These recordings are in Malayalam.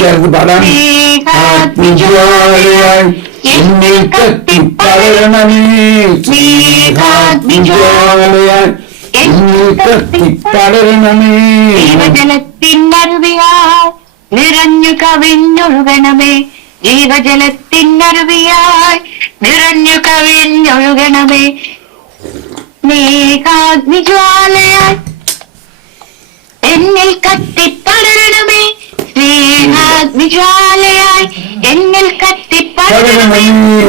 ചേർത്ത് പാടാം. സ്നേഹാഗ്നിജ്വാലയായി എന്നിൽ കത്തിപ്പടരണമേ, സ്നേഹാഗ്നിജ്വാലയായി എന്നിൽ കത്തിപ്പടരണമേ. ജീവജലത്തിനരുവിയായി നിറഞ്ഞു കവിഞ്ഞൊഴുകണമേ, ജീവജലത്തിനരുവിയായി നിറഞ്ഞു കവിഞ്ഞൊഴുകണമേ. സ്നേഹാഗ്നിജ്വാലയായി എന്നിൽ കത്തിപ്പടരണമേ, സ്നേഹാഗ്നിജ്വാലയായി എന്നിൽ കത്തിപ്പടരണമേ.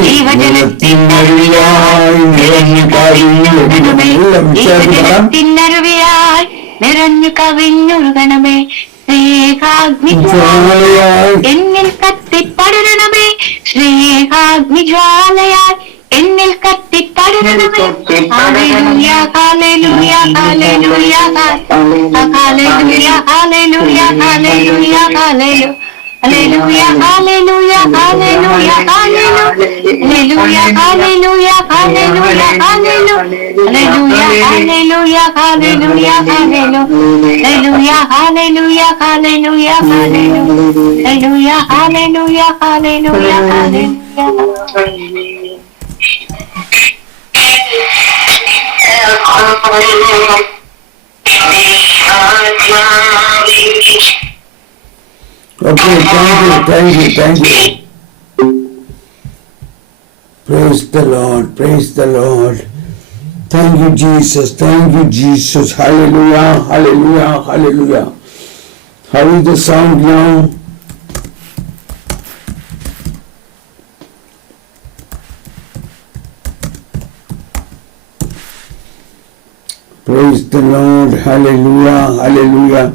ജീവജലത്തിനരുവിയായി നിറഞ്ഞു കവിഞ്ഞൊഴുകണമേ, ജീവജലത്തിനരുവിയായി നിറഞ്ഞു കവിഞ്ഞൊഴുകണമേ. സ്നേഹാഗ്നിജ്വാലയായി എന്നിൽ കത്തിപ്പടരണമേ, സ്നേഹാഗ്നിജ്വാലയായി എന്നിൽ കത്തിപ്പടരണമേ. Hallelujah hallelujah hallelujah hallelujah hallelujah hallelujah hallelujah Hallelujah, hallelujah, hallelujah, hallelujah, hallelujah, hallelujah, hallelujah, hallelujah, hallelujah, hallelujah, hallelujah, hallelujah, hallelujah, hallelujah, hallelujah, hallelujah, hallelujah. Okay, thank you. Praise the Lord, praise the Lord. Thank you, Jesus. Hallelujah, hallelujah, hallelujah. How is the sound now? Praise the Lord, hallelujah, hallelujah.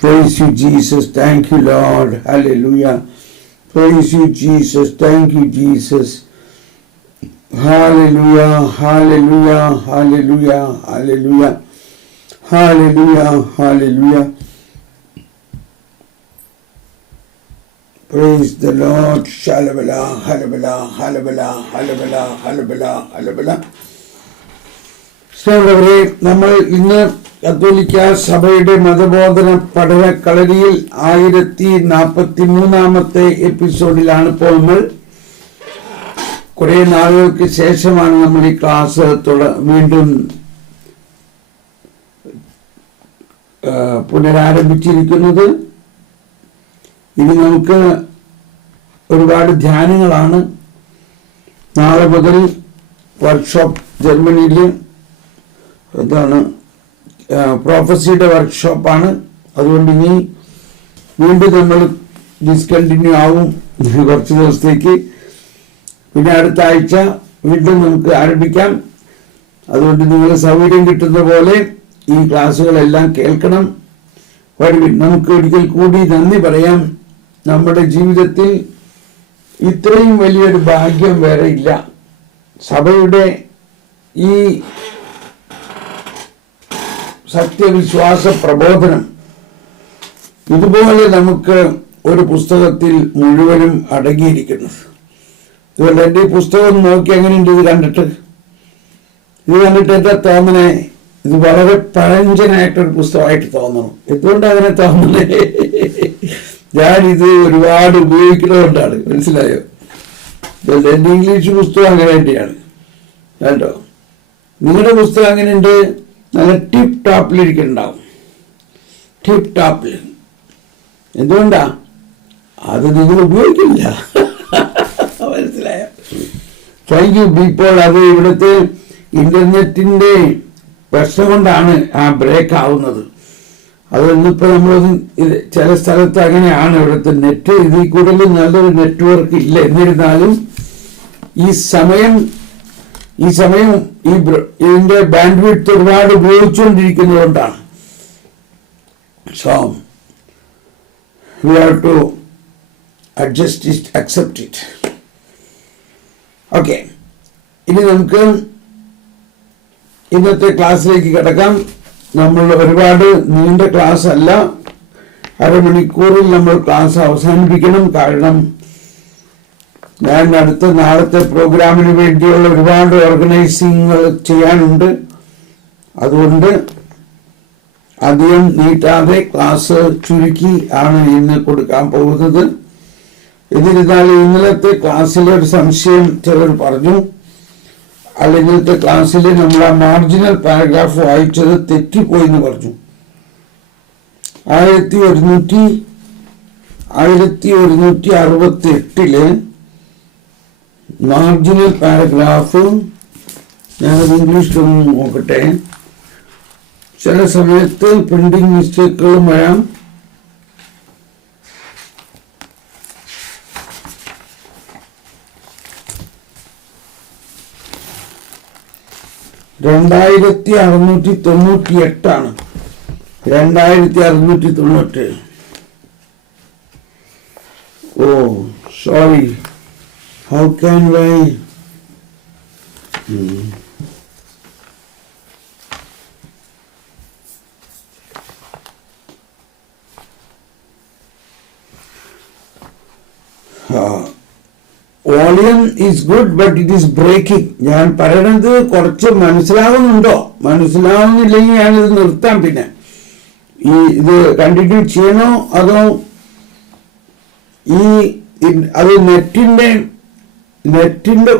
Praise you, Jesus. Thank you, Lord. Hallelujah. Praise you, Jesus. Thank you, Jesus. Hallelujah. Hallelujah. Hallelujah. Hallelujah. Hallelujah. Hallelujah. Praise the Lord. Shalabala. Halabala. Halabala. Halabala. Halabala. Halabala. സ്നേഹിതരെ, നമ്മൾ ഇന്ന് കത്തോലിക്ക സഭയുടെ മതബോധന പഠന കളരിയിൽ 1043 എപ്പിസോഡിലാണ്. ഇപ്പോൾ നമ്മൾ കുറെ നാളുകൾക്ക് ശേഷമാണ് നമ്മൾ ഈ ക്ലാസ് വീണ്ടും പുനരാരംഭിച്ചിരിക്കുന്നത്. ഇനി നമുക്ക് ഒരുപാട് ധ്യാനങ്ങളാണ്. നാളെ മുതൽ വർക്ക്ഷോപ്പ് ജർമ്മനിയിൽ പ്രോഫസിയുടെ വർക്ക്ഷോപ്പാണ്. അതുകൊണ്ട് ഇനി വീണ്ടും നമ്മൾ ഡിസ്കണ്ടിന്യൂ ആവും കുറച്ച് ദിവസത്തേക്ക്. പിന്നെ അടുത്ത ആഴ്ച വീണ്ടും നമുക്ക് ആരംഭിക്കാം. അതുകൊണ്ട് നിങ്ങൾ സൗകര്യം കിട്ടുന്ന പോലെ ഈ ക്ലാസ്സുകളെല്ലാം കേൾക്കണം. നമുക്ക് ഒരിക്കൽ കൂടി നന്ദി പറയാം. നമ്മുടെ ജീവിതത്തിൽ ഇത്രയും വലിയൊരു ഭാഗ്യം വേറെ ഇല്ല. സഭയുടെ ഈ സത്യവിശ്വാസ പ്രബോധനം ഇതുപോലെ നമുക്ക് ഒരു പുസ്തകത്തിൽ മുഴുവനും അടങ്ങിയിരിക്കുന്നു. അതുകൊണ്ട് എൻ്റെ ഈ പുസ്തകം നോക്കി എങ്ങനെയുണ്ട് ഇത് കണ്ടിട്ട് എന്താ തോന്നണേ? ഇത് വളരെ പഴഞ്ചനായിട്ടൊരു പുസ്തകമായിട്ട് തോന്നണം. എന്തുകൊണ്ടാണ് അങ്ങനെ തോന്നണേ? ഞാനിത് ഒരുപാട് ഉപയോഗിക്കുന്നതുകൊണ്ടാണ്. മനസ്സിലായോ? എൻ്റെ ഇംഗ്ലീഷ് പുസ്തകം അങ്ങനെ തന്നെയാണ് കേട്ടോ. നിങ്ങളുടെ പുസ്തകം അങ്ങനെയുണ്ട്, നല്ല ടിപ്പ് ടോപ്പിലിരിക്കുന്നുണ്ടാവും. ടിപ്പ് ടോപ്പിൽ. എന്തുകൊണ്ടാ? അത് നിങ്ങൾ ഉപയോഗിക്കില്ല. മനസ്സിലായോ? Thank you. ഇപ്പോൾ അത് ഇവിടുത്തെ ഇന്റർനെറ്റിന്റെ പ്രശ്നം കൊണ്ടാണ് ആ ബ്രേക്ക് ആവുന്നത്. അതൊന്നിപ്പോൾ നമ്മൾ ചില സ്ഥലത്ത് അങ്ങനെയാണ്. ഇവിടുത്തെ നെറ്റ് ഇതിൽ കൂടുതൽ നല്ലൊരു നെറ്റ്വർക്ക് ഇല്ല. എന്നിരുന്നാലും ഈ സമയം ഇതിന്റെ ബാൻഡ് വിഡ്ത്ത് ഒരുപാട് ഉപയോഗിച്ചുകൊണ്ടിരിക്കുന്നതുകൊണ്ടാണ്. So we have to adjust it, accept it. Okay, ഇനി നമുക്ക് ഇന്നത്തെ ക്ലാസ്സിലേക്ക് കിടക്കാം. നമ്മൾ ഒരുപാട് നീണ്ട ക്ലാസ് അല്ല, അരമണിക്കൂറിൽ നമ്മൾ ക്ലാസ് അവസാനിപ്പിക്കണം. കാരണം ഞാൻ അടുത്ത നാളത്തെ പ്രോഗ്രാമിന് വേണ്ടിയുള്ള ഒരുപാട് ഓർഗനൈസിങ്ങൾ ചെയ്യാനുണ്ട്. അതുകൊണ്ട് അധികം നീട്ടാതെ ക്ലാസ് ചുരുക്കി ആണ് ഇന്ന് കൊടുക്കാൻ പോകുന്നത്. എന്നിരുന്നാൽ ഇന്നലത്തെ ക്ലാസ്സിലെ ഒരു സംശയം ചിലർ പറഞ്ഞു, അല്ലെങ്കിൽ ക്ലാസ്സിൽ നമ്മൾ ആ മാർജിനൽ പാരഗ്രാഫ് വായിച്ചത് തെറ്റിപ്പോയി എന്ന് പറഞ്ഞു. 1168 മാർജിനൽ പാരഗ്രാഫ്, ഞാനത് ഇംഗ്ലീഷിലൊന്ന് നോക്കട്ടെ. ചില സമയത്ത് പ്രിന്റിംഗ് മിസ്റ്റേക്കുകളും വരാം. (2698) 2698. Oh, sorry. How can I? Volume is good but it is breaking. ഞാൻ പറയണത് കുറച്ച് മനസ്സിലാവുന്നുണ്ടോ? മനസ്സിലാവുന്നില്ലെങ്കിൽ ഞാനിത് നിർത്താം. പിന്നെ ഇത് കണ്ടിന്യൂ ചെയ്യണോ അതോ അത് നെറ്റിന്റെ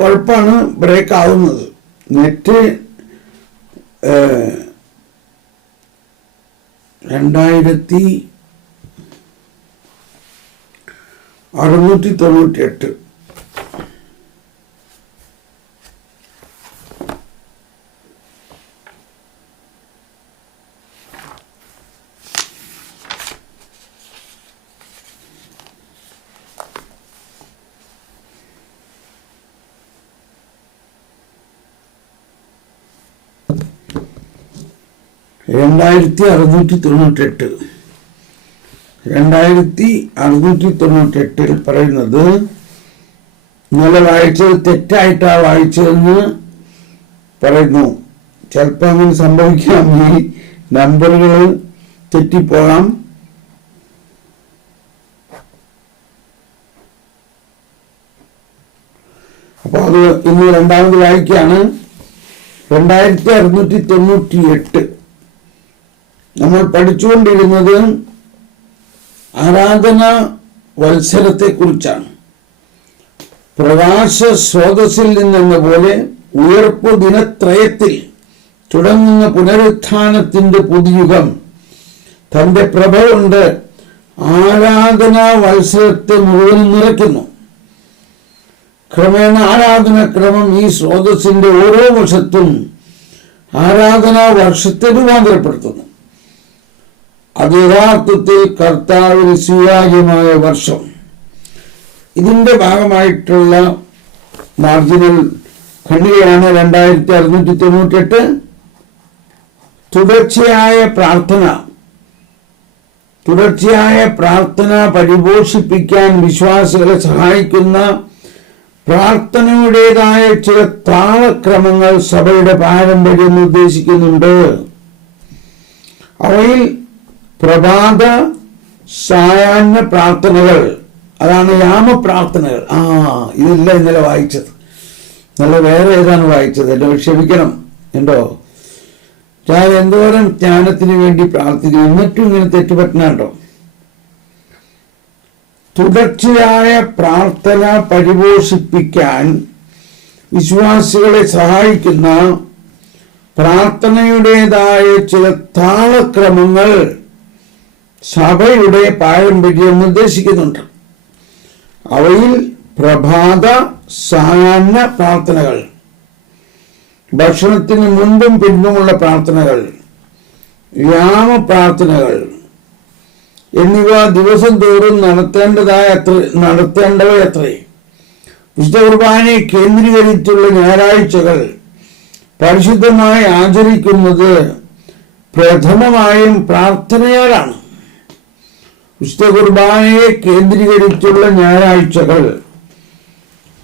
കുഴപ്പമാണ് ബ്രേക്ക് ആവുന്നത്. നെറ്റ് 2698. പറയുന്നത് ഇന്നലെ വായിച്ചത് തെറ്റായിട്ടാ വായിച്ചതെന്ന് പറയുന്നു. ചിലപ്പോൾ അങ്ങനെ സംഭവിക്കാം, ഈ നമ്പറുകൾ തെറ്റിപ്പോകാം. അപ്പൊ അത് ഇന്ന് രണ്ടാമത് വായിക്കാണ്. 2698 നമ്മൾ പഠിച്ചുകൊണ്ടിരുന്നത് ആരാധന വത്സരത്തെ കുറിച്ചാണ്. പ്രകാശ സ്രോതസ്സിൽ നിന്നെന്ന പോലെ ഉയർപ്പ് ദിനത്രയത്തിൽ തുടങ്ങുന്ന പുനരുത്ഥാനത്തിന്റെ പുതുയുഗം തന്റെ പ്രഭ കൊണ്ട് ആരാധനാ വത്സരത്തെ മുഴുവൻ നിറയ്ക്കുന്നു. ക്രമേണ ആരാധനാക്രമം ഈ സ്രോതസ്സിന്റെ ഓരോ വശത്തും ആരാധനാ വർഷത്തെ രൂപാന്തരപ്പെടുത്തുന്നു. അത് യഥാർത്ഥത്തിൽ കർത്താവിന് സ്വീകാര്യമായ വർഷം. ഇതിന്റെ ഭാഗമായിട്ടുള്ള മാർജിനൽ ഖണ്ഡികയാണ് 2698. തുടർച്ചയായ പ്രാർത്ഥന പരിപോഷിപ്പിക്കാൻ വിശ്വാസികളെ സഹായിക്കുന്ന പ്രാർത്ഥനയുടേതായ ചില താളക്രമങ്ങൾ സഭയുടെ പാരമ്പര്യം നിർദ്ദേശിക്കുന്നുണ്ട്. അവയിൽ പ്രഭാത സായാഹ്ന പ്രാർത്ഥനകൾ, അതാണ് യാമപ്രാർത്ഥനകൾ. ഇതല്ല ഇന്നലെ വായിച്ചത്. നല്ല വേറെ ഏതാണ് വായിച്ചത്? എന്നോട് ക്ഷമിക്കണം. ഉണ്ടോ? ഞാൻ എന്തോരം ജ്ഞാനത്തിന് വേണ്ടി പ്രാർത്ഥിക്കുന്നു, എന്നിട്ടും ഇങ്ങനെ തെറ്റുപറ്റണോ? തുടർച്ചയായ പ്രാർത്ഥന പരിപോഷിപ്പിക്കാൻ വിശ്വാസികളെ സഹായിക്കുന്ന പ്രാർത്ഥനയുടേതായ ചില താളക്രമങ്ങൾ സഭയുടെ പാരമ്പര്യം നിർദ്ദേശിക്കുന്നുണ്ട്. അവയിൽ പ്രഭാത സായാഹ്ന പ്രാർത്ഥനകൾ, ഭക്ഷണത്തിന് മുൻപും പിൻപുമുള്ള പ്രാർത്ഥനകൾ, യാമപ്രാർത്ഥനകൾ എന്നിവ ദിവസം തോറും നടത്തേണ്ടവയത്രേ. വിശുദ്ധ കുർബാനയെ കേന്ദ്രീകരിച്ചുള്ള ഞായറാഴ്ചകൾ പരിശുദ്ധമായി ആചരിക്കുന്നത് പ്രഥമമായും പ്രാർത്ഥനയാലാണ്. വിശുദ്ധ കുർബാനയെ കേന്ദ്രീകരിച്ചുള്ള ഞായറാഴ്ചകൾ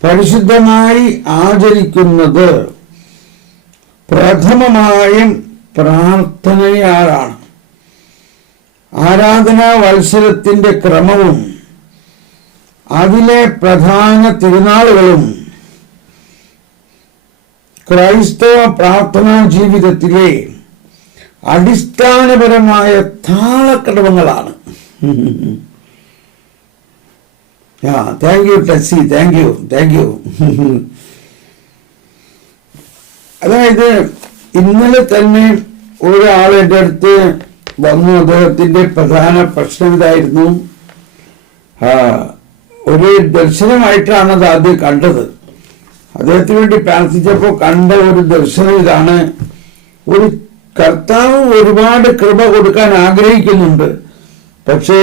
പരിശുദ്ധമായി ആചരിക്കുന്നത് പ്രഥമമായും പ്രാർത്ഥനയാലാണ്. ആരാധനാ വത്സരത്തിന്റെ ക്രമവും അതിലെ പ്രധാന തിരുനാളുകളും ക്രൈസ്തവ പ്രാർത്ഥനാ ജീവിതത്തിലെ അടിസ്ഥാനപരമായ താളക്രമങ്ങളാണ്. Thank you Tessy, thank you. അതായത് ഇന്നലെ തന്നെ ഒരാൾ എൻ്റെ അടുത്ത് വന്നു. അദ്ദേഹത്തിന്റെ പ്രധാന പ്രശ്നം ഇതായിരുന്നു. ഒരു ദർശനമായിട്ടാണ് അത് ആദ്യം കണ്ടത്. അദ്ദേഹത്തിന് വേണ്ടി പ്രാർത്ഥിച്ചപ്പോൾ കണ്ട ഒരു ദർശനം ഇതാണ്. ഒരു കർത്താവ് ഒരുപാട് കൃപ കൊടുക്കാൻ ആഗ്രഹിക്കുന്നുണ്ട്. പക്ഷേ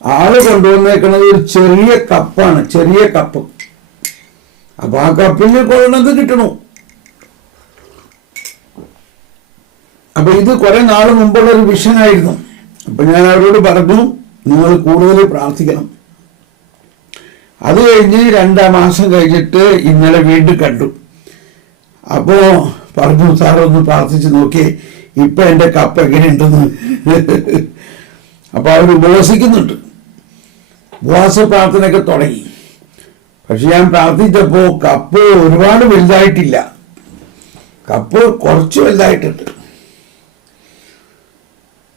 ആള് കൊണ്ടുവന്നേക്കുന്നത് ഒരു ചെറിയ കപ്പാണ്, ചെറിയ കപ്പ്. അപ്പൊ ആ കപ്പിൽ കൊള്ളത് കിട്ടണു. അപ്പൊ ഇത് കുറെ നാൾ മുമ്പുള്ള ഒരു വിഷനായിരുന്നു. അപ്പൊ ഞാൻ അവരോട് പറഞ്ഞു, നിങ്ങൾ കൂടുതൽ പ്രാർത്ഥിക്കണം. അത് കഴിഞ്ഞ് 2 മാസം കഴിഞ്ഞിട്ട് ഇന്നലെ വീണ്ടും കണ്ടു. അപ്പോ പറഞ്ഞു, സാറൊന്ന് പ്രാർത്ഥിച്ച് നോക്കി ഇപ്പൊ എന്റെ കപ്പ് എങ്ങനെയുണ്ടെന്ന്. അപ്പൊ അവർ ഉപവസിക്കുന്നുണ്ട്, ഉപവാസ പ്രാർത്ഥനയൊക്കെ തുടങ്ങി. പക്ഷെ ഞാൻ പ്രാർത്ഥിച്ചപ്പോ കപ്പ് ഒരുപാട് വലുതായിട്ടില്ല, കപ്പ് കുറച്ച് വലുതായിട്ടുണ്ട്.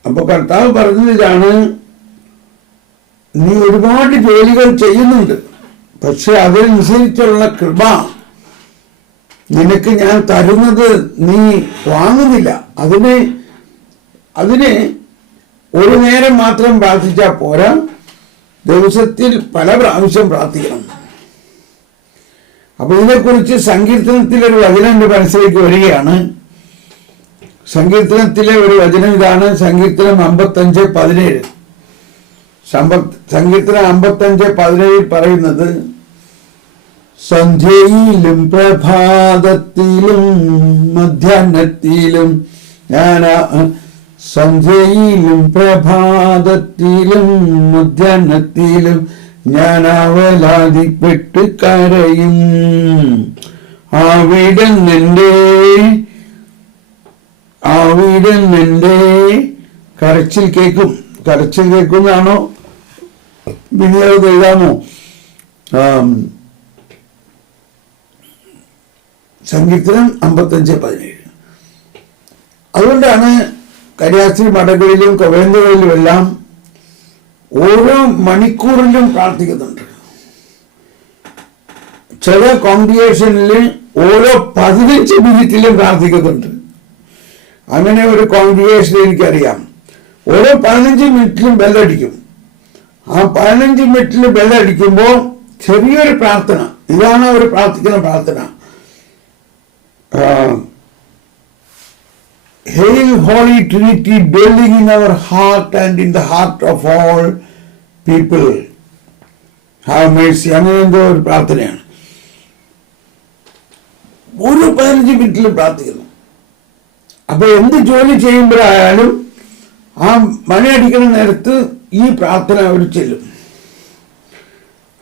അപ്പൊ കർത്താവ് പറഞ്ഞത് ഇതാണ്, നീ ഒരുപാട് ജോലികൾ ചെയ്യുന്നുണ്ട്, പക്ഷെ അതിനനുസരിച്ചുള്ള കൃപ നിനക്ക് ഞാൻ തരുന്നത് നീ വാങ്ങുന്നില്ല. അതിന് ഒരു നേരം മാത്രം പ്രാർത്ഥിച്ചാൽ പോരാ, ദിവസത്തിൽ പല പ്രാവശ്യം പ്രാർത്ഥിക്കണം. അപ്പൊ ഇതിനെക്കുറിച്ച് സങ്കീർത്തനത്തിലൊരു വചനം എൻ്റെ മനസ്സിലേക്ക് വരികയാണ്. സങ്കീർത്തനത്തിലെ ഒരു വചനം ഇതാണ്. സങ്കീർത്തനം 55:17. സങ്കീർത്തനം 55:17 പറയുന്നത്, സന്ധ്യയിലും പ്രഭാതത്തിലും മധ്യാഹ്നത്തിലും സന്ധ്യയിലും പ്രഭാതത്തിലും മധ്യാഹ്നത്തിലും ഞാൻ അവലാതിപ്പെട്ട് കരയും. അവിടുന്നെന്റെ കരച്ചിൽ കേൾക്കും. കരച്ചിൽ കേൾക്കുന്നതാണോ? പിന്നെ അത് എഴുതാമോ? സങ്കീർത്തനം 55:17. അതുകൊണ്ടാണ് കന്യാസ്ത്രീ മഠങ്ങളിലും കവേന്ദ്രകളിലും എല്ലാം ഓരോ മണിക്കൂറിലും പ്രാർത്ഥിക്കുന്നുണ്ട്. ചില കോൺഗ്രിഗേഷനിൽ ഓരോ 15 മിനിറ്റിലും പ്രാർത്ഥിക്കുന്നുണ്ട്. അങ്ങനെ ഒരു കോൺഗ്രിഗേഷൻ എനിക്കറിയാം. ഓരോ 15 മിനിറ്റിലും ബെല്ലടിക്കും. ആ 15 മിനിറ്റിൽ ബെല്ലടിക്കുമ്പോൾ ചെറിയൊരു പ്രാർത്ഥന, ഇതാണ് അവർ പ്രാർത്ഥിക്കുന്ന പ്രാർത്ഥന. Hail Holy Trinity, dwelling in our heart and in the heart of all people, have mercy. അങ്ങനെ എന്തോ ഒരു പ്രാർത്ഥനയാണ്. ഓരോ 15 മിനിറ്റിലും പ്രാർത്ഥിക്കുന്നു. അപ്പൊ എന്ത് ജോലി ചെയ്യുമ്പോഴായാലും ആ മണി അടിക്കുന്ന നേരത്ത് ഈ പ്രാർത്ഥന അവർ ചെല്ലും.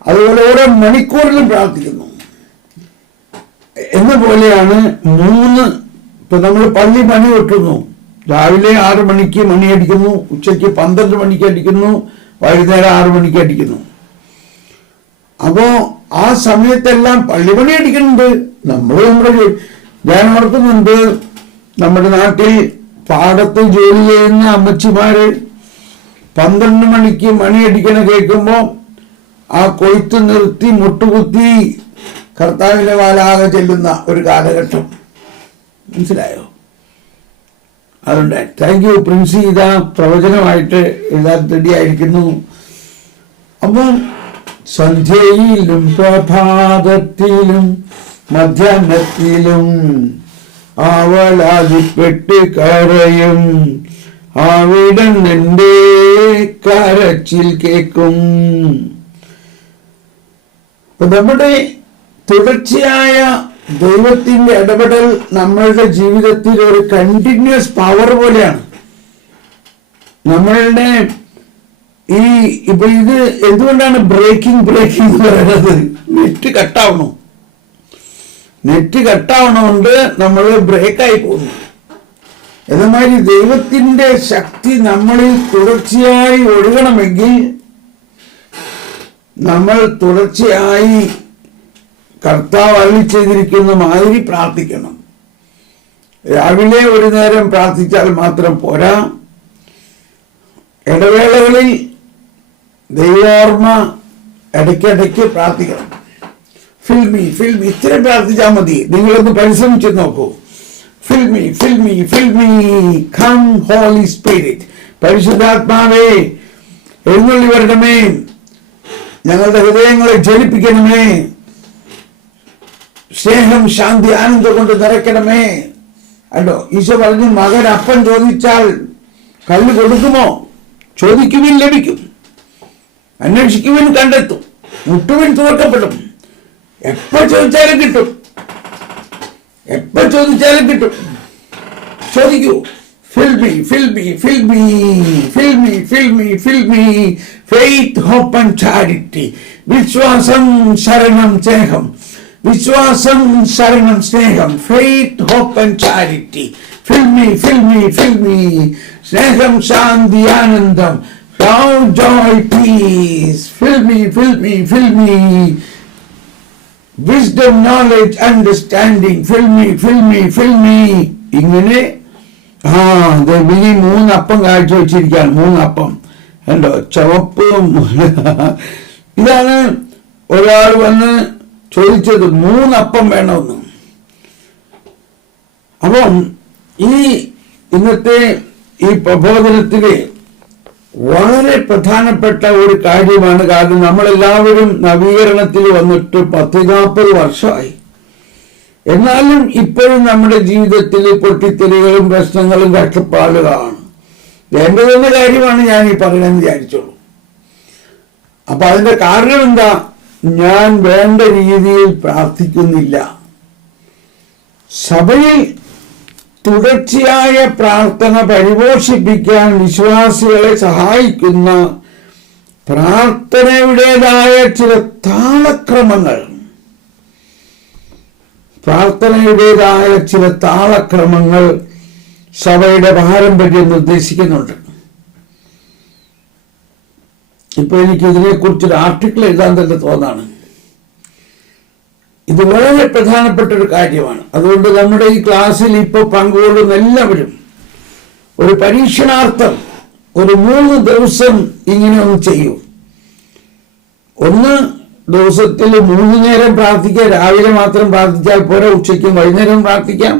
അതുപോലെ ഓരോ മണിക്കൂറിലും പ്രാർത്ഥിക്കുന്നു. എന്ന പോലെയാണ് 3 ഇപ്പൊ നമ്മൾ പള്ളി മണി വെട്ടുന്നു. രാവിലെ 6 മണിക്ക് മണി അടിക്കുന്നു, ഉച്ചയ്ക്ക് 12 മണിക്ക് അടിക്കുന്നു, വൈകുന്നേരം 6 മണിക്ക് അടിക്കുന്നു. അപ്പോ ആ സമയത്തെല്ലാം പള്ളിമണി അടിക്കുന്നുണ്ട്. ഞാൻ ഓർക്കുന്നുണ്ട്, നമ്മുടെ നാട്ടിൽ പാടത്ത് ജോലി ചെയ്യുന്ന അമ്മച്ചിമാര് 12 മണിക്ക് മണി അടിക്കണ കേൾക്കുമ്പോ ആ കൊയ്ത്ത് നിർത്തി മുട്ടുകുത്തി കർത്താവിന്റെ വാലാകെ ചെല്ലുന്ന ഒരു കാലഘട്ടം. മനസ്സിലായോ? അതുകൊണ്ട് താങ്ക് യു പ്രിൻസി. ഇതാ പ്രവചനമായിട്ട് എഴുതാൻ റെഡിയായിരിക്കുന്നു. അപ്പം സന്ധ്യയിലും പ്രഭാതത്തിലും മധ്യാഹ്നത്തിലും അവലാതിപ്പെട്ട് കരയും, അവിടുന്നെന്റെ കരച്ചിൽ കേൾക്കും. നമ്മുടെ തുടർച്ചയായ ദൈവത്തിന്റെ ഇടപെടൽ നമ്മളുടെ ജീവിതത്തിൽ ഒരു കണ്ടിന്യൂസ് പവർ പോലെയാണ്. നമ്മളുടെ ഇപ്പൊ ഇത് എന്തുകൊണ്ടാണ് ബ്രേക്കിംഗ് എന്ന് പറയുന്നത്? നെറ്റ് കട്ടാവണോണ്ട് നമ്മൾ ബ്രേക്കായി പോകുന്നു. എന്നമാതിരി ദൈവത്തിന്റെ ശക്തി നമ്മളിൽ തുടർച്ചയായി ഒഴുകണമെങ്കിൽ നമ്മൾ തുടർച്ചയായി കർത്താവ് അരുളി ചെയ്തിരിക്കുന്ന മാതിരി പ്രാർത്ഥിക്കണം. രാവിലെ ഒരു നേരം പ്രാർത്ഥിച്ചാൽ മാത്രം പോരാ. ഇടവേളകളിൽ ദൈവോർമ്മ ഇടയ്ക്കിടയ്ക്ക് പ്രാർത്ഥിക്കണം. ഫിൽമി ഇത്രയും പ്രാർത്ഥിച്ചാൽ മതി. നിങ്ങളൊന്ന് പരിശ്രമിച്ച് നോക്കൂ. Fill me come holy spirit. പരിശുദ്ധാത്മാവേ എഴുന്നള്ളി വരണമേ, ഞങ്ങളുടെ ഹൃദയങ്ങളെ ജ്വലിപ്പിക്കണമേ, സ്നേഹം ശാന്തി ആനന്ദം കൊണ്ട് നിറയ്ക്കണമേ. അല്ലോ ഈശോ പറഞ്ഞു, മകൻ അപ്പം ചോദിച്ചാൽ കല്ല് കൊടുക്കുമോ? ചോദിക്കുവിൻ ലഭിക്കും, അന്വേഷിക്കുവിൻ കണ്ടെത്തും, മുട്ടുവിൻ തുറക്കപ്പെടും. എപ്പോ ചോദിച്ചാലും കിട്ടും, എപ്പോ ചോദിച്ചാലും കിട്ടും. ചോദിക്കൂ. Fill me faith hope and charity. വിശ്വാസം ശരണം സ്നേഹം, വിശ്വാസം ശരണം സ്നേഹം. Faith hope and charity. Fill me സ്നേഹം ശാന്തി ആനന്ദം. Love, joy, peace. Fill me. Wisdom, knowledge, understanding. Fill me. ഇങ്ങനെ മിനി 3 അപ്പം കാഴ്ച വെച്ചിരിക്കുകയാണ്. 3 അപ്പം കണ്ടോ, ചുവപ്പും. ഇതാണ് ഒരാൾ വന്ന് ചോദിച്ചത്, 3 അപ്പം വേണമെന്ന്. അപ്പം ഇന്നത്തെ ഈ പ്രബോധനത്തിലെ വളരെ പ്രധാനപ്പെട്ട ഒരു കാര്യമാണ്. കാരണം നമ്മളെല്ലാവരും നവീകരണത്തിൽ വന്നിട്ട് 10-40 വർഷമായി. എന്നാലും ഇപ്പോഴും നമ്മുടെ ജീവിതത്തിൽ പൊട്ടിത്തെറികളും പ്രശ്നങ്ങളും കഷ്ടപ്പാടുകളാണ്. എന്റെ തന്നെ കാര്യമാണ് ഞാൻ ഈ പറയണമെന്ന് വിചാരിച്ചോളൂ. അപ്പൊ അതിന്റെ കാരണം എന്താ? ഞാൻ വേണ്ട രീതിയിൽ പ്രാർത്ഥിക്കുന്നില്ല. സഭയിൽ തുടർച്ചയായ പ്രാർത്ഥന പരിപോഷിപ്പിക്കാൻ വിശ്വാസികളെ സഹായിക്കുന്ന പ്രാർത്ഥനയുടേതായ ചില താളക്രമങ്ങൾ സഭയുടെ പാരമ്പര്യം നിർദ്ദേശിക്കുന്നുണ്ട്. ഇപ്പൊ എനിക്ക് ഇതിനെക്കുറിച്ചൊരു ആർട്ടിക്കിൾ എഴുതാൻ തന്നെ തോന്നാണ്. ഇത് വളരെ പ്രധാനപ്പെട്ട ഒരു കാര്യമാണ്. അതുകൊണ്ട് നമ്മുടെ ഈ ക്ലാസ്സിൽ ഇപ്പോൾ പങ്കുകൊള്ളുന്ന എല്ലാവരും ഒരു പരീക്ഷണാർത്ഥം ഒരു 3 ദിവസം ഇങ്ങനെ ഒന്ന് ചെയ്യൂ. ഒന്ന്, ദിവസത്തിൽ 3 നേരം പ്രാർത്ഥിക്കുക. രാവിലെ മാത്രം പ്രാർത്ഥിച്ചാൽ പോരാ, ഉച്ചയ്ക്കും വൈകുന്നേരം പ്രാർത്ഥിക്കാം.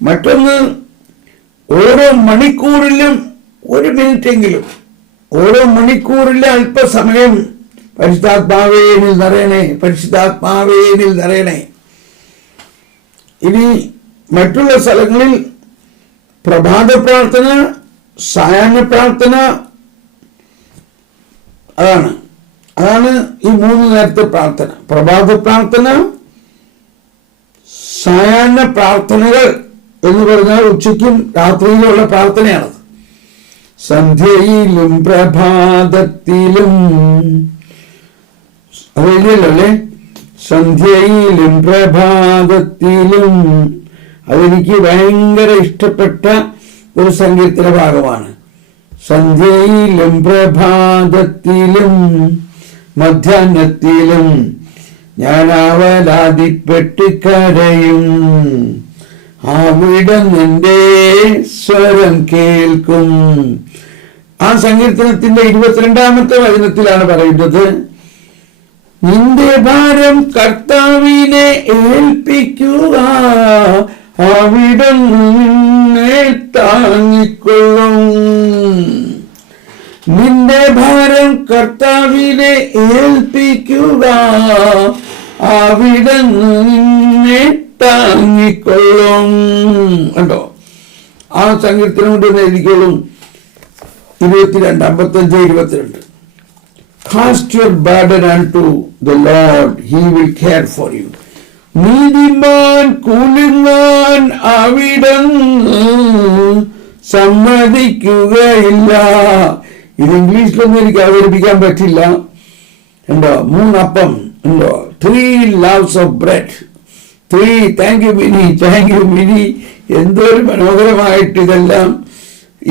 മറ്റൊന്ന്, ഓരോ മണിക്കൂറിലും 1 മിനിറ്റെങ്കിലും, ഓരോ മണിക്കൂറിലും അല്പസമയം പരിശുദ്ധാത്മാവേനിൽ നിറയണേ. ഇനി മറ്റുള്ള സ്ഥലങ്ങളിൽ പ്രഭാത പ്രാർത്ഥന, സായാഹ്ന പ്രാർത്ഥന, അതാണ് ഈ 3 നേരത്തെ പ്രാർത്ഥന. പ്രഭാത പ്രാർത്ഥന, സായാഹ്ന പ്രാർത്ഥനകൾ എന്ന് പറഞ്ഞാൽ ഉച്ചയ്ക്കും രാത്രിയിലുള്ള പ്രാർത്ഥനയാണത്. സന്ധ്യയിലും പ്രഭാതത്തിലും, അറിയില്ലല്ലോ അല്ലേ? സന്ധ്യയിലും പ്രഭാതത്തിലും. അതെനിക്ക് ഭയങ്കര ഇഷ്ടപ്പെട്ട ഒരു സങ്കീർത്തന ഭാഗമാണ്. സന്ധ്യയിലും പ്രഭാതത്തിലും മധ്യാഹ്നത്തിലും ഞാൻ അവലാതിപ്പെട്ട് കരയും, അവിടെ നിന്റെ സ്വരം കേൾക്കും. ആ സങ്കീർത്തനത്തിന്റെ 22-ാമത്തെ വചനത്തിലാണ് പറയുന്നത്, നിന്റെ ഭാരം കർത്താവിനെ ഏൽപ്പിക്കുക, അവിടെ നിന്നെ താങ്ങിക്കൊള്ളും. നിന്റെ ഭാരം കർത്താവിനെ ഏൽപ്പിക്കുക, അവിടെ നിന്നെ താങ്ങിക്കൊള്ളും. കണ്ടോ? ആ സങ്കീർത്തനം കൊണ്ട് എഴുതിക്കോളും. 22:55-22. Cast your burden unto the Lord, he will care for you. നീതിമാൻ കുലുങ്ങാൻ അവിടുന്ന് സമ്മതിക്കുകയില്ല. ഇത് ഇംഗ്ലീഷിലൊന്നും എനിക്ക് അവതരിപ്പിക്കാൻ പറ്റില്ല. ഉണ്ടോ? 3 അപ്പം ഉണ്ടോ? 3 loaves of bread. 3 thank you mini. എന്തൊരു മനോഹരമായിട്ട് ഇതെല്ലാം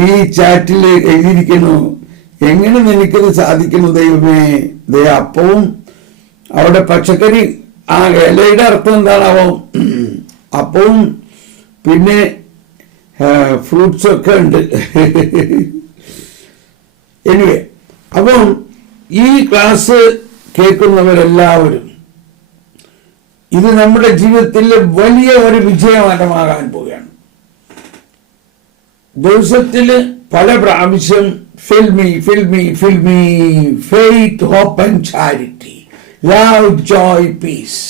ഈ ചാറ്റിൽ എഴുതിയിരിക്കുന്നു. എങ്ങനെ നിനക്കത് സാധിക്കുന്നു ദൈവമേ? അപ്പവും അവിടെ പച്ചക്കറി, ആ ഇലയുടെ അർത്ഥം എന്താണാവോ? അപ്പവും പിന്നെ ഫ്രൂട്ട്സൊക്കെ ഉണ്ട്. എനിവേ, അപ്പം ഈ ക്ലാസ് കേൾക്കുന്നവരെല്ലാവരും ഇത് നമ്മുടെ ജീവിതത്തിൽ വലിയ ഒരു വിജയമാനമാകാൻ പോവുകയാണ്. ദിവസത്തിൽ പല പ്രാവശ്യം fill me fill me fill me faith, hope and charity, love, joy, peace,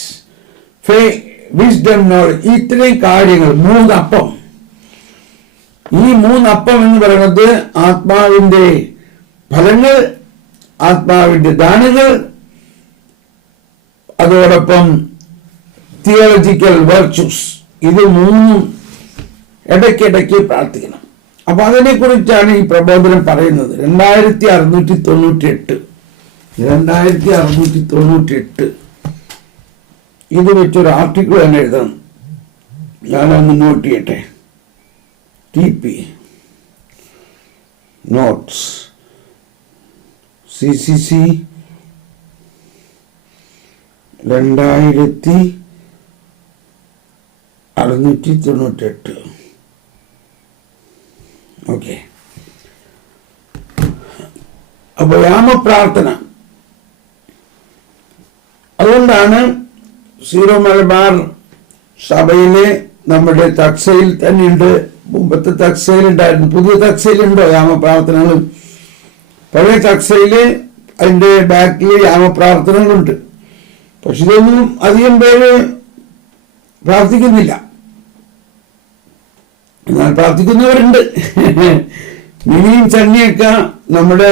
wisdom, knowledge, ഇത്രയും കാര്യങ്ങൾ 3 അപ്പം. ഈ 3 അപ്പം എന്ന് പറയുന്നത് ആത്മാവിന്റെ ഫലങ്ങൾ, ആത്മാവിന്റെ ദാനങ്ങൾ, അതോടൊപ്പം തിയോളജിക്കൽ വെർച്യൂസ്. ഇത് 3 ഇടയ്ക്കിടയ്ക്ക് പ്രാർത്ഥിക്കണം. അപ്പൊ അതിനെക്കുറിച്ചാണ് ഈ പ്രബോധനം പറയുന്നത്. 2698 ഇത് വെച്ചൊരു ആർട്ടിക്കിൾ തന്നെ എഴുതണം. ഞാനൊന്ന് നോട്ട് ചെയ്യട്ടെ. TP notes CCC 2698. ഓക്കെ. അപ്പൊ യാമപ്രാർത്ഥന, അതുകൊണ്ടാണ് സീറോ മലബാർ സഭയിലെ നമ്മുടെ തക്സയിൽ തന്നെയുണ്ട്. മുമ്പത്തെ തക്സയിൽ ഉണ്ടായിരുന്നു, പുതിയ തക്സയിലുണ്ടോ യാമപ്രാർത്ഥനകൾ? പഴയ തക്സയില് അതിന്റെ ബാക്കിൽ യാമപ്രാർത്ഥനകളുണ്ട്. പക്ഷെ ഇതൊന്നും അധികം പേര് പ്രാർത്ഥിക്കുന്നില്ല. എന്നാൽ പ്രാർത്ഥിക്കുന്നവരുണ്ട്. മിനിയും ചന്നിയൊക്കെ നമ്മുടെ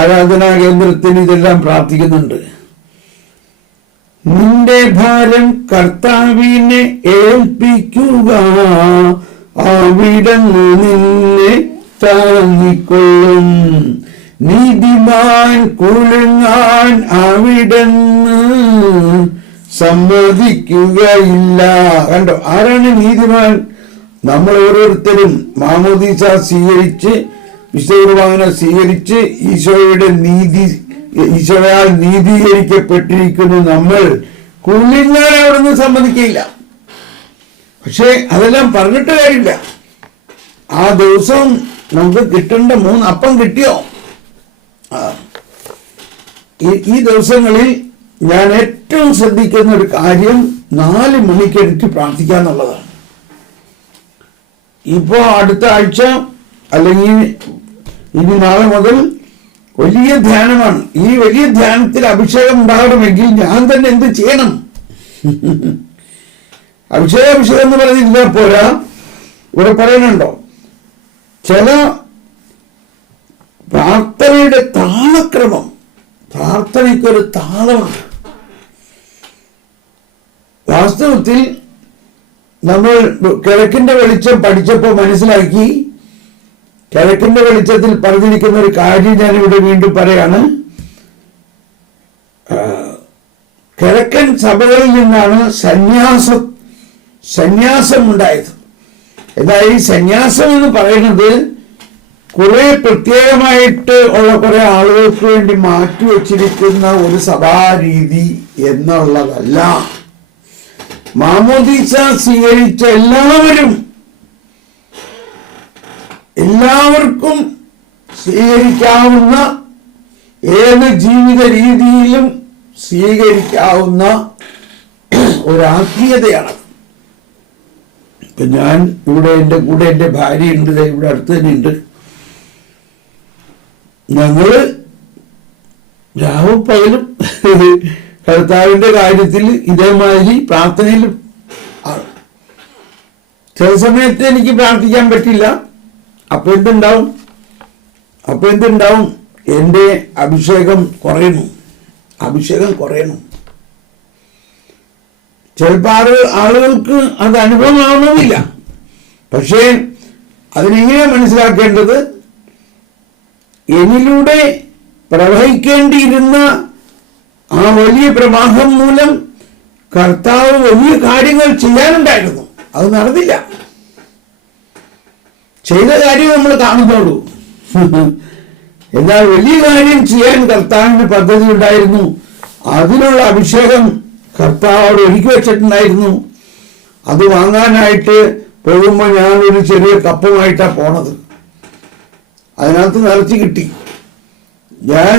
ആരാധനാ കേന്ദ്രത്തിന് ഇതെല്ലാം പ്രാർത്ഥിക്കുന്നുണ്ട്. നിന്റെ ഭാരം കർത്താവിനെ ഏൽപ്പിക്കുക, അവിടുന്ന് നിന്നെ താങ്ങിക്കൊള്ളും. നീതിമാൻ കുലുങ്ങാൻ അവിടുന്ന് സമ്മതിക്കുകയില്ല. കണ്ടോ, ആരാണ് നീതിമാൻ? നമ്മൾ ഓരോരുത്തരും മാമോദീസ സ്വീകരിച്ച്, വിശുദ്ധ കുർബാന സ്വീകരിച്ച്, ഈശോയാൽ നീതീകരിക്കപ്പെട്ടിരിക്കുന്നു. നമ്മൾ കുലുങ്ങാൻ അവിടുന്ന് സമ്മതിക്കില്ല. പക്ഷെ അതെല്ലാം പറഞ്ഞിട്ട് കാര്യമില്ല. ആ ദിവസം നമുക്ക് കിട്ടേണ്ട 3 അപ്പം കിട്ടിയോ? ഈ ദിവസങ്ങളിൽ ഞാൻ ഏറ്റവും ശ്രദ്ധിക്കുന്ന ഒരു കാര്യം 4 മണിക്ക് എണീറ്റ് പ്രാർത്ഥിക്കുക എന്നുള്ളതാണ്. ഇപ്പോ അടുത്ത ആഴ്ച അല്ലെങ്കിൽ ഇനി നാളെ മുതൽ വലിയ ധ്യാനമാണ്. ഈ വലിയ ധ്യാനത്തിൽ അഭിഷേകം ഉണ്ടാകണമെങ്കിൽ ഞാൻ തന്നെ എന്ത് ചെയ്യണം? അഭിഷേകം എന്ന് പറഞ്ഞില്ല പോരാ, ഇവിടെ പറയുന്നുണ്ടോ, ചില പ്രാർത്ഥനയുടെ താളക്രമം, പ്രാർത്ഥനയ്ക്കൊരു താളമാണ്. വാസ്തവത്തിൽ നമ്മൾ കിഴക്കിന്റെ വെളിച്ചം പഠിച്ചപ്പോൾ മനസ്സിലാക്കി, കിഴക്കിന്റെ വെളിച്ചത്തിൽ പറഞ്ഞിരിക്കുന്ന ഒരു കാര്യം ഞാനിവിടെ വീണ്ടും പറയാണ്. കിഴക്കൻ സഭകളിൽ നിന്നാണ് സന്യാസം ഉണ്ടായത്. എന്നാൽ ഈ സന്യാസം എന്ന് പറയുന്നത് കുറെ പ്രത്യേകമായിട്ട് ഉള്ള കുറെ ആളുകൾക്ക് വേണ്ടി മാറ്റിവെച്ചിരിക്കുന്ന ഒരു സഭാരീതി എന്നുള്ളതല്ല. മാമോദീസ സ്വീകരിച്ച എല്ലാവർക്കും സ്വീകരിക്കാവുന്ന, ഏത് ജീവിത രീതിയിലും സ്വീകരിക്കാവുന്ന ഒരു ആത്മീയതയാണ്. ഇപ്പൊ ഞാൻ ഇവിടെ എൻ്റെ കൂടെ എൻ്റെ ഭാര്യയുണ്ട്, ഇവിടെ അടുത്ത് തന്നെ ഉണ്ട്. ഞങ്ങള് രാവും പകലും കർത്താവിന്റെ കാര്യത്തിൽ ഇതേമാതിരി പ്രാർത്ഥനയിലും ആണ്. ചില സമയത്ത് എനിക്ക് പ്രാർത്ഥിക്കാൻ പറ്റില്ല. അപ്പൊ എന്തുണ്ടാവും? എൻ്റെ അഭിഷേകം കുറയണം. ചിലപ്പോൾ ആളുകൾക്ക് അത് അനുഭവമാവണമെന്നില്ല. പക്ഷേ അതിനെങ്ങനെ മനസ്സിലാക്കേണ്ടത്? എന്നിലൂടെ പ്രവഹിക്കേണ്ടിയിരുന്ന ആ വലിയ പ്രവാഹം മൂലം കർത്താവ് വലിയ കാര്യങ്ങൾ ചെയ്യാനുണ്ടായിരുന്നു, അത് നടന്നില്ല. ചെയ്ത കാര്യം നമ്മൾ കാണുന്നുള്ളൂ. എന്നാൽ വലിയ കാര്യം ചെയ്യാൻ കർത്താവിന് പദ്ധതി ഉണ്ടായിരുന്നു. അതിനുള്ള അഭിഷേകം കർത്താവ് ഒരുക്കി വെച്ചിട്ടുണ്ടായിരുന്നു. അത് വാങ്ങാനായിട്ട് പോകുമ്പോൾ ഞാനൊരു ചെറിയ കപ്പുമായിട്ടാണ് പോണത്. അതിനകത്ത് നിറച്ച് കിട്ടി. ഞാൻ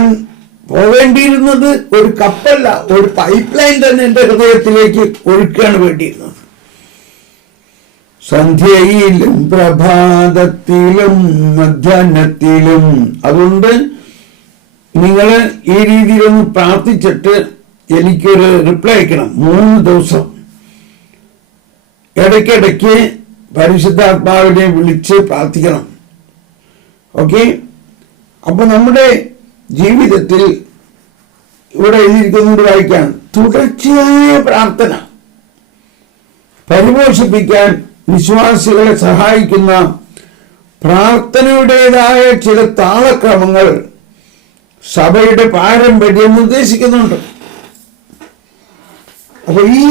പോവേണ്ടിയിരുന്നത് ഒരു കപ്പല്ല, ഒരു പൈപ്പ് ലൈൻ തന്നെ എൻ്റെ ഹൃദയത്തിലേക്ക് ഒഴുക്കുകയാണ് വേണ്ടിയിരുന്നത്. സന്ധ്യയിലും പ്രഭാതത്തിലും മധ്യാഹ്നത്തിലും. അതുകൊണ്ട് നിങ്ങൾ ഈ രീതിയിലൊന്ന് പ്രാർത്ഥിച്ചിട്ട് എനിക്കൊരു റിപ്ലൈ അയക്കണം. 3 ദിവസം ഇടയ്ക്കിടയ്ക്ക് പരിശുദ്ധാത്മാവിനെ വിളിച്ച് പ്രാർത്ഥിക്കണം. ഓക്കെ? അപ്പൊ നമ്മുടെ ജീവിതത്തിൽ ഇവിടെ എഴുതിയിരിക്കുന്നത് വായിക്കാൻ, തുടർച്ചയായ പ്രാർത്ഥന പരിപോഷിപ്പിക്കാൻ വിശ്വാസികളെ സഹായിക്കുന്ന പ്രാർത്ഥനയുടേതായ ചില താളക്രമങ്ങൾ സഭയുടെ പാരമ്പര്യം നിർദ്ദേശിക്കുന്നുണ്ട്. അപ്പൊ ഈ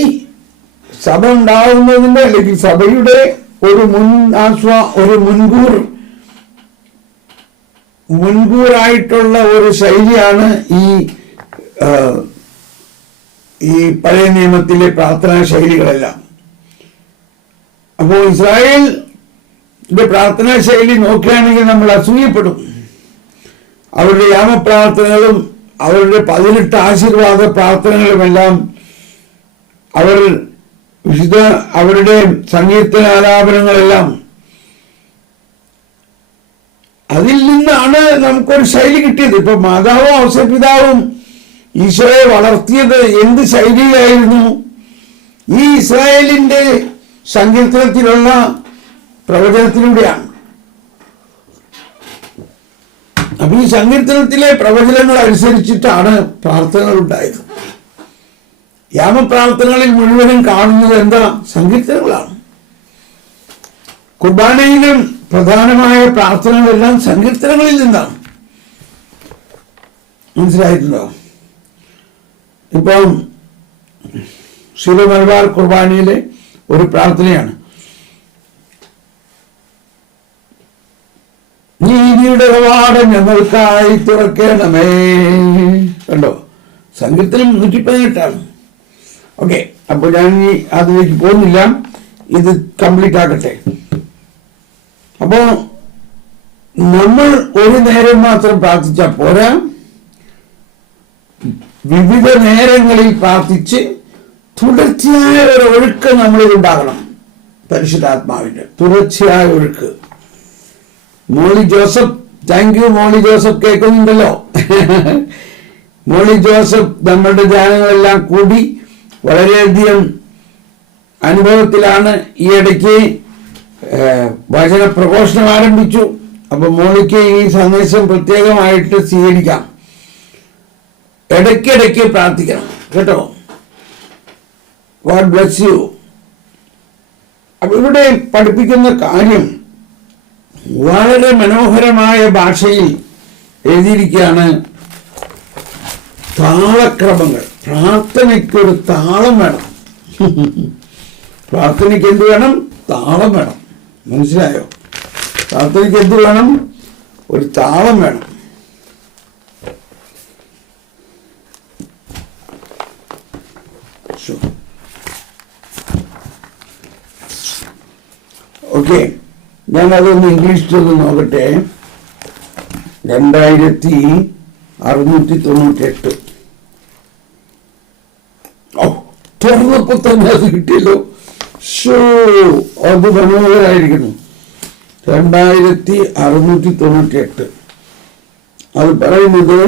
സഭ ഉണ്ടാകുന്നതിന്റെ അല്ലെങ്കിൽ സഭയുടെ ഒരു മുൻകൂറായിട്ടുള്ള ഒരു ശൈലിയാണ് ഈ പഴയ നിയമത്തിലെ പ്രാർത്ഥനാ ശൈലികളെല്ലാം. അപ്പോൾ ഇസ്രായേലിന്റെ പ്രാർത്ഥനാ ശൈലി നോക്കുകയാണെങ്കിൽ നമ്മൾ അസൂയപ്പെടും. അവരുടെ യാമപ്രാർത്ഥനകളും അവരുടെ 18 ആശീർവാദ പ്രാർത്ഥനകളുമെല്ലാം അവരുടെ സങ്കീർത്തനാലാപനങ്ങളെല്ലാം അതിൽ നിന്നാണ് നമുക്കൊരു ശൈലി കിട്ടിയത്. ഇപ്പൊ മാതാവും ഔസപിതാവും ഈശോയെ വളർത്തിയത് എന്ത് ശൈലിയിലായിരുന്നു? ഈ ഇസ്രായേലിന്റെ സങ്കീർത്തനത്തിലുള്ള പ്രവചനത്തിലൂടെയാണ്. അപ്പൊ ഈ സങ്കീർത്തനത്തിലെ പ്രവചനങ്ങൾ അനുസരിച്ചിട്ടാണ് പ്രാർത്ഥനകൾ ഉണ്ടായത്. യാമപ്രാർത്ഥനകളിൽ മുഴുവനും കാണുന്നത് എന്താ? സങ്കീർത്തനങ്ങളാണ്. കുർബാനയിലും പ്രധാനമായ പ്രാർത്ഥനകളെല്ലാം സങ്കീർത്തനങ്ങളിൽ നിന്നാണ്. മനസ്സിലായിട്ടുണ്ടോ? ഇപ്പം ശിവമലബാർ കുർബാനയിലെ ഒരു പ്രാർത്ഥനയാണ്, നീതിയുടെ കവാടം ഞങ്ങൾക്കായി തുറക്കണമേ. കണ്ടോ? സങ്കീർത്തനം 118. ഓക്കെ, അപ്പൊ ഞാൻ അതിലേക്ക് പോകുന്നില്ല, ഇത് കംപ്ലീറ്റ് ആക്കട്ടെ. അപ്പോ നമ്മൾ ഒരു നേരം മാത്രം പ്രാർത്ഥിച്ചാൽ പോരാ, വിവിധ നേരങ്ങളിൽ പ്രാർത്ഥിച്ച് തുടർച്ചയായ ഒരു ഒഴുക്ക് നമ്മളിൽ ഉണ്ടാകണം. പരിശുദ്ധാത്മാവിന്റെ തുടർച്ചയായ ഒഴുക്ക്. മോളി ജോസഫ്, താങ്ക് യു മോളി ജോസഫ്, കേൾക്കുന്നുണ്ടല്ലോ. മോളി ജോസഫ് നമ്മളുടെ ധ്യാനങ്ങളെല്ലാം കൂടി വളരെയധികം അനുഭവത്തിലാണ്. ഈ ഇടയ്ക്ക് വചന പ്രഘോഷണം ആരംഭിച്ചു. അപ്പൊ മോളിക്ക് ഈ സന്ദേശം പ്രത്യേകമായിട്ട് സ്വീകരിക്കാം. ഇടയ്ക്കിടയ്ക്ക് പ്രാർത്ഥിക്കണം കേട്ടോ. God bless U. അപ്പൊ ഇവിടെ പഠിപ്പിക്കുന്ന കാര്യം വളരെ മനോഹരമായ ഭാഷയിൽ എഴുതിയിരിക്കുകയാണ്. താളക്രമങ്ങൾ. പ്രാർത്ഥനയ്ക്കൊരു താളം വേണം. പ്രാർത്ഥനയ്ക്ക് എന്ത് വേണം? താളം വേണം. മനസ്സിലായോ? പ്രാർത്ഥനയ്ക്ക് എന്ത് വേണം? ഒരു താളം വേണം. ഓക്കെ, ഞാനതൊന്ന് ഇംഗ്ലീഷിലൊന്ന് നോക്കട്ടെ. 2698. തുറന്നപ്പോ തന്നെ അത് കിട്ടിയല്ലോ. അത് മനോഹരായിരിക്കുന്നു. 2698. അത് പറയുന്നത്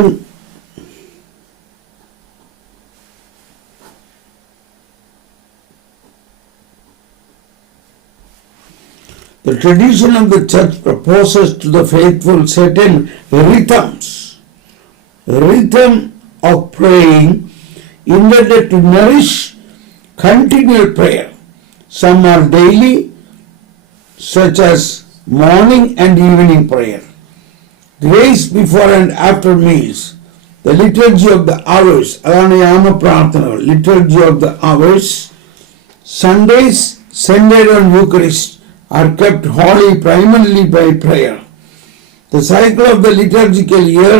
the tradition of the church proposes to the faithful certain rhythm of praying intended to nourish continual prayer. Some are daily, such as morning and evening prayer, grace before and after meals, the liturgy of the hours, adana yama prarthana, liturgy of the hours. Sundays centered on Eucharist are kept holy primarily by prayer. The cycle of the liturgical year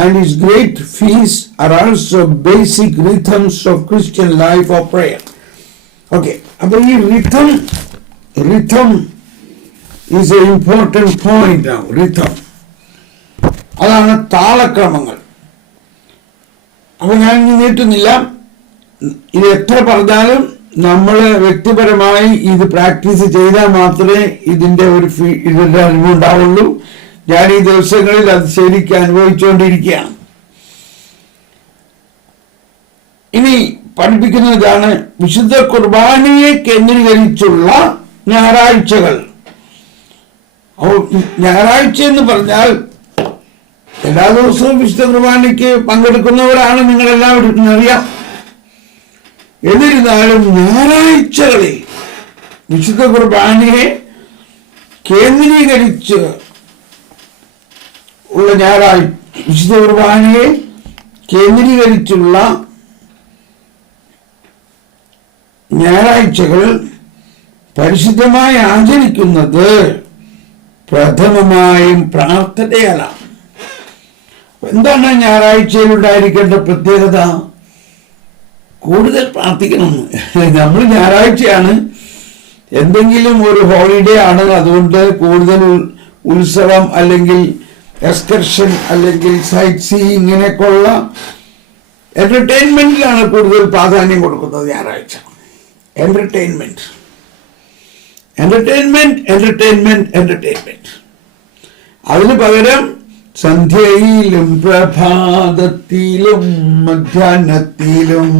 and its great feasts are also basic rhythms of Christian life of prayer. Okay, അപ്പോൾ ഈ rhythm rhythm is an important point now. Rhythm. അതാണ് താളക്രമങ്ങൾ. അപ്പൊ ഞാൻ നീട്ടുന്നില്ല. ഇത് എത്ര പറഞ്ഞാലും നമ്മൾ വ്യക്തിപരമായി ഇത് പ്രാക്ടീസ് ചെയ്താൽ മാത്രമേ ഇതിന്റെ അറിവുണ്ടാവുള്ളൂ. ഞാൻ ഈ ദിവസങ്ങളിൽ അത് ശരിക്കും അനുഭവിച്ചുകൊണ്ടിരിക്കുകയാണ്. ഇനി പഠിപ്പിക്കുന്നതാണ് വിശുദ്ധ കുർബാനയെ കേന്ദ്രീകരിച്ചുള്ള ഞായറാഴ്ചകൾ. അപ്പോൾ ഞായറാഴ്ച എന്ന് പറഞ്ഞാൽ എല്ലാ ദിവസവും വിശുദ്ധ കുർബാനയ്ക്ക് പങ്കെടുക്കുന്നവരാണ് നിങ്ങളെല്ലാവരും അറിയാം. എന്നിരുന്നാലും ഞായറാഴ്ചകളിൽ വിശുദ്ധ കുർബാനയെ കേന്ദ്രീകരിച്ച് ഉള്ള വിശുദ്ധ കുർബാനയെ കേന്ദ്രീകരിച്ചുള്ള ഞായറാഴ്ചകൾ പരിശുദ്ധമായി ആചരിക്കുന്നത് പ്രഥമമായും പ്രാർത്ഥനയാലാണ്. എന്താണ് ഞായറാഴ്ചയിൽ ഉണ്ടായിരിക്കേണ്ട പ്രത്യേകത? കൂടുതൽ പ്രാർത്ഥിക്കണം. നമ്മൾ ഞായറാഴ്ചയാണ്, എന്തെങ്കിലും ഒരു ഹോളിഡേ ആണ്, അതുകൊണ്ട് കൂടുതൽ ഉത്സവം അല്ലെങ്കിൽ എക്സ്കർഷൻ അല്ലെങ്കിൽ സൈറ്റ് സീ ഇങ്ങനെയൊക്കെയുള്ള എന്റർടൈൻമെന്റിലാണ് കൂടുതൽ പ്രാധാന്യം കൊടുക്കുന്നത് ഞായറാഴ്ച. എന്റർടൈൻമെന്റ്. അതിന് പകരം സന്ധ്യയിലും പ്രഭാതത്തിലും മധ്യാഹ്നത്തിലും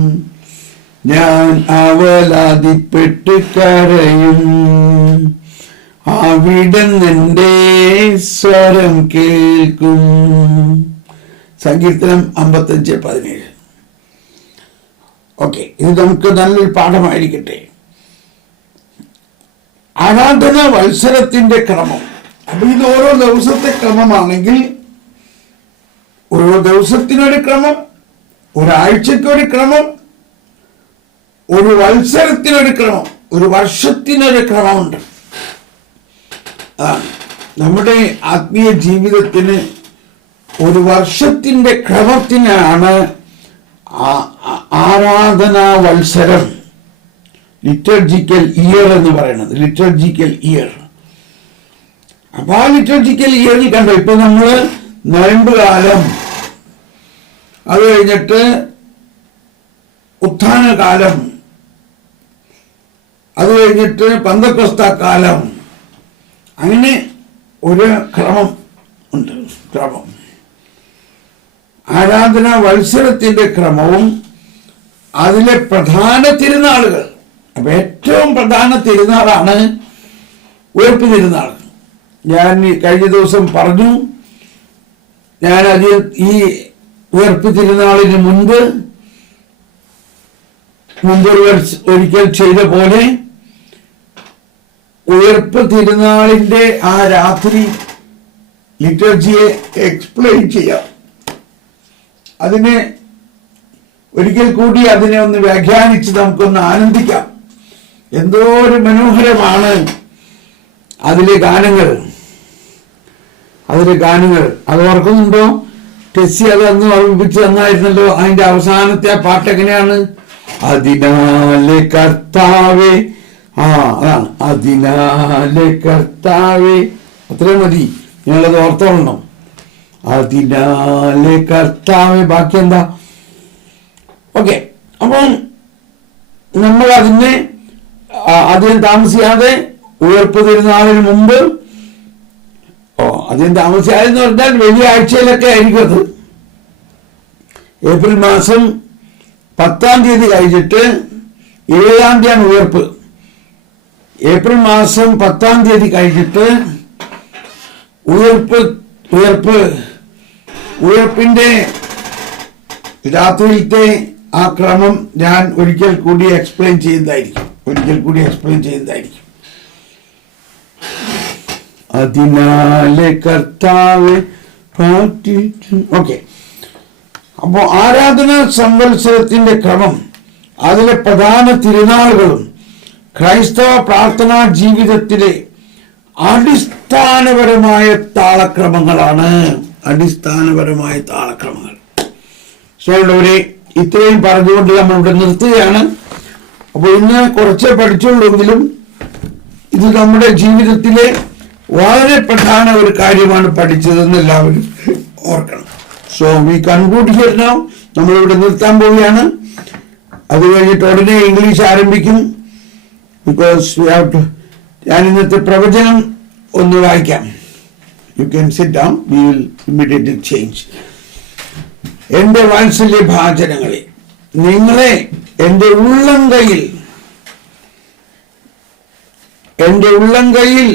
ഞാൻ അവലാതിപ്പെട്ട് കരയും, അവിടുന്നെന്റെ സ്വരം കേൾക്കും. സങ്കീർത്തനം 55:17. ഓക്കെ, ഇത് നമുക്ക് നല്ലൊരു പാഠമായിരിക്കട്ടെ. ആരാധന വത്സരത്തിന്റെ ക്രമം. അപ്പൊ ഇത് ഓരോ ദിവസത്തെ ക്രമമാണെങ്കിൽ ഓരോ ദിവസത്തിനൊരു ക്രമം, ഒരാഴ്ചക്കൊരു ക്രമം, ഒരു വത്സരത്തിനൊരു ക്രമം, ഒരു വർഷത്തിനൊരു ക്രമമുണ്ട്. നമ്മുടെ ആത്മീയ ജീവിതത്തിന് ഒരു വർഷത്തിന്റെ ക്രമത്തിനാണ് ആരാധനാ വത്സരം, ലിറ്റർജിക്കൽ ഇയർ എന്ന് പറയുന്നത്. Liturgical year. അപ്പൊ ആ ലിറ്റർജിക്കൽ ഇയറിൽ കണ്ടോ, ഇപ്പൊ നമ്മള് നോയമ്പ് കാലം, അത് കഴിഞ്ഞിട്ട് ഉത്ഥാന കാലം, അത് കഴിഞ്ഞിട്ട് പന്തക്കൊസ്ത കാലം, അങ്ങനെ ഒരു ക്രമം ഉണ്ട്. ക്രമം, ആരാധനാ വത്സരത്തിന്റെ ക്രമവും അതിലെ പ്രധാന തിരുനാളുകൾ. അപ്പൊ ഏറ്റവും പ്രധാന തിരുനാളാണ് ഉയർപ്പ് തിരുനാൾ. ഞാൻ കഴിഞ്ഞ ദിവസം പറഞ്ഞു, ഞാൻ ഈ ഉയർപ്പ് തിരുനാളിന് മുൻപ് ഒരിക്കൽ ചെയ്ത പോലെ ഉയർപ്പ് തിരുനാളിന്റെ ആ രാത്രി ലിറ്റർജിയെ എക്സ്പ്ലെയിൻ ചെയ്യാം. അതിനെ ഒരിക്കൽ കൂടി അതിനെ ഒന്ന് വ്യാഖ്യാനിച്ച് നമുക്കൊന്ന് ആനന്ദിക്കാം. എന്തോ ഒരു മനോഹരമാണ് അതിലെ ഗാനങ്ങൾ. അത് ഓർക്കുന്നുണ്ടോ? ടെസ്സി അത് അന്ന് ഓർമ്മിപ്പിച്ച് തന്നായിരുന്നല്ലോ. അതിന്റെ അവസാനത്തെ ആ പാട്ട് എങ്ങനെയാണ്? അതിനാലെ കർത്താവേ, അതാണ് അതിനാലെ കർത്താവേ. അത്രയും മതി, നിങ്ങളത് ഓർത്തോളണം. അതിനാലെ കർത്താവേ. ബാക്കി എന്താ? ഓക്കെ, അപ്പം നമ്മൾ അതിനെ അധികം താമസിയാതെ ഉയർപ്പ് തിരുനാളിന് മുമ്പ്, അധികം താമസിയാതെന്ന് പറഞ്ഞാൽ വലിയ ആഴ്ചയിലൊക്കെ ആയിരിക്കും അത്. ഏപ്രിൽ മാസം 10-ാം തീയതി കഴിഞ്ഞിട്ട് 7-ാം തീയതിയാണ് ഉയർപ്പ്. ഏപ്രിൽ മാസം 10-ാം തീയതി കഴിഞ്ഞിട്ട് ഉയർപ്പിന്റെ രാത്രിയിലത്തെ ആ ക്രമം ഞാൻ ഒരിക്കൽ കൂടി എക്സ്പ്ലെയിൻ ചെയ്യുന്നതായിരിക്കും. അതിനാലെ കർത്താവ്. ഓക്കെ, അപ്പോ ആരാധന സംവത്സരത്തിന്റെ ക്രമം, അതിലെ പ്രധാന തിരുനാളുകളും ക്രൈസ്തവ പ്രാർത്ഥനാ ജീവിതത്തിലെ അടിസ്ഥാനപരമായ താളക്രമങ്ങളാണ്. സ്നേഹമുള്ളവരെ, ഇത്രയും പറഞ്ഞുകൊണ്ട് നമ്മൾ ഇവിടെ നിർത്തുകയാണ്. അപ്പോൾ ഇന്ന് കുറച്ചേ പഠിച്ചുള്ളൂവെങ്കിലും ഇത് നമ്മുടെ ജീവിതത്തിലെ വളരെ പ്രധാന ഒരു കാര്യമാണ് പഠിച്ചതെന്ന് എല്ലാവരും ഓർക്കണം. So we conclude here now. നമ്മളിവിടെ നിർത്താൻ പോവുകയാണ്. അത് കഴിഞ്ഞിട്ട് ഉടനെ ഇംഗ്ലീഷ് ആരംഭിക്കും. Because we have to. ഞാൻ ഇന്നത്തെ പ്രവചനം ഒന്ന് വായിക്കാം. You can sit down. We will immediately change. എന്റെ വാത്സല്യ ഭാചനങ്ങളെ, നിങ്ങളെ എന്റെ ഉള്ളം കയ്യിൽ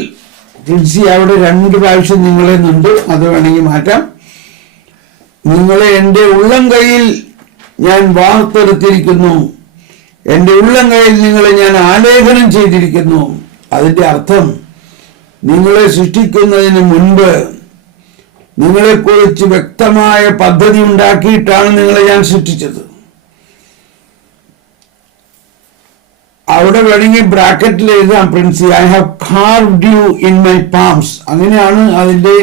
പ്രിൻസി അവിടെ 2 പ്രാവശ്യം നിങ്ങളെ നിണ്ട്, അത് വേണമെങ്കിൽ മാറ്റാം. നിങ്ങളെ എന്റെ ഉള്ളം കയ്യിൽ ഞാൻ വാർത്തെടുത്തിരിക്കുന്നു, എന്റെ ഉള്ളം കയ്യിൽ നിങ്ങളെ ഞാൻ ആലേഖനം ചെയ്തിരിക്കുന്നു. അതിന്റെ അർത്ഥം, നിങ്ങളെ സൃഷ്ടിക്കുന്നതിന് മുൻപ് നിങ്ങളെക്കുറിച്ച് വ്യക്തമായ പദ്ധതി ഉണ്ടാക്കിയിട്ടാണ് നിങ്ങളെ ഞാൻ സൃഷ്ടിച്ചത്. അവിടെ വേണമെങ്കിൽ ബ്രാക്കറ്റിൽ എഴുതാം Princy, I have carved you in my palms. അങ്ങനെയാണ് അതിന്റെ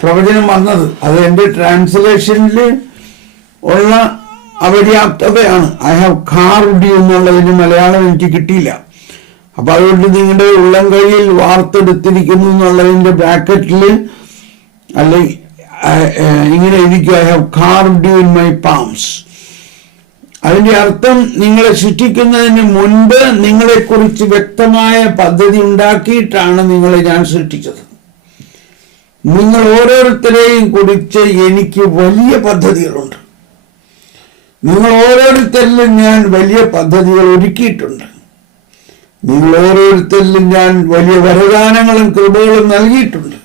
പ്രവചനം വന്നത്. അത് എന്റെ ട്രാൻസ്ലേഷനിൽ ഉള്ള അപര്യാപ്തതയാണ്. ഐ ഹാവ് കാർവ്ഡ് യു എന്നുള്ളതിന് മലയാളം എനിക്ക് കിട്ടിയില്ല. അപ്പൊ അതുകൊണ്ട് നിങ്ങളുടെ ഉള്ളം കയ്യിൽ വാർത്തെടുത്തിരിക്കുന്നു എന്നുള്ളതിന്റെ ബ്രാക്കറ്റിൽ അല്ലെങ്കിൽ ഇങ്ങനെ എഴുതിക്കുക, I have carved you in my palms. അതിന്റെ അർത്ഥം, നിങ്ങളെ സൃഷ്ടിക്കുന്നതിന് മുൻപ് നിങ്ങളെക്കുറിച്ച് വ്യക്തമായ പദ്ധതി ഉണ്ടാക്കിയിട്ടാണ് നിങ്ങളെ ഞാൻ സൃഷ്ടിച്ചത്. നിങ്ങൾ ഓരോരുത്തരെയും കുറിച്ച് എനിക്ക് വലിയ പദ്ധതികളുണ്ട്. നിങ്ങൾ ഓരോരുത്തരിലും ഞാൻ വലിയ പദ്ധതികൾ ഒരുക്കിയിട്ടുണ്ട്. നിങ്ങൾ ഓരോരുത്തരിലും ഞാൻ വലിയ വരദാനങ്ങളും കൃപകളും നൽകിയിട്ടുണ്ട്.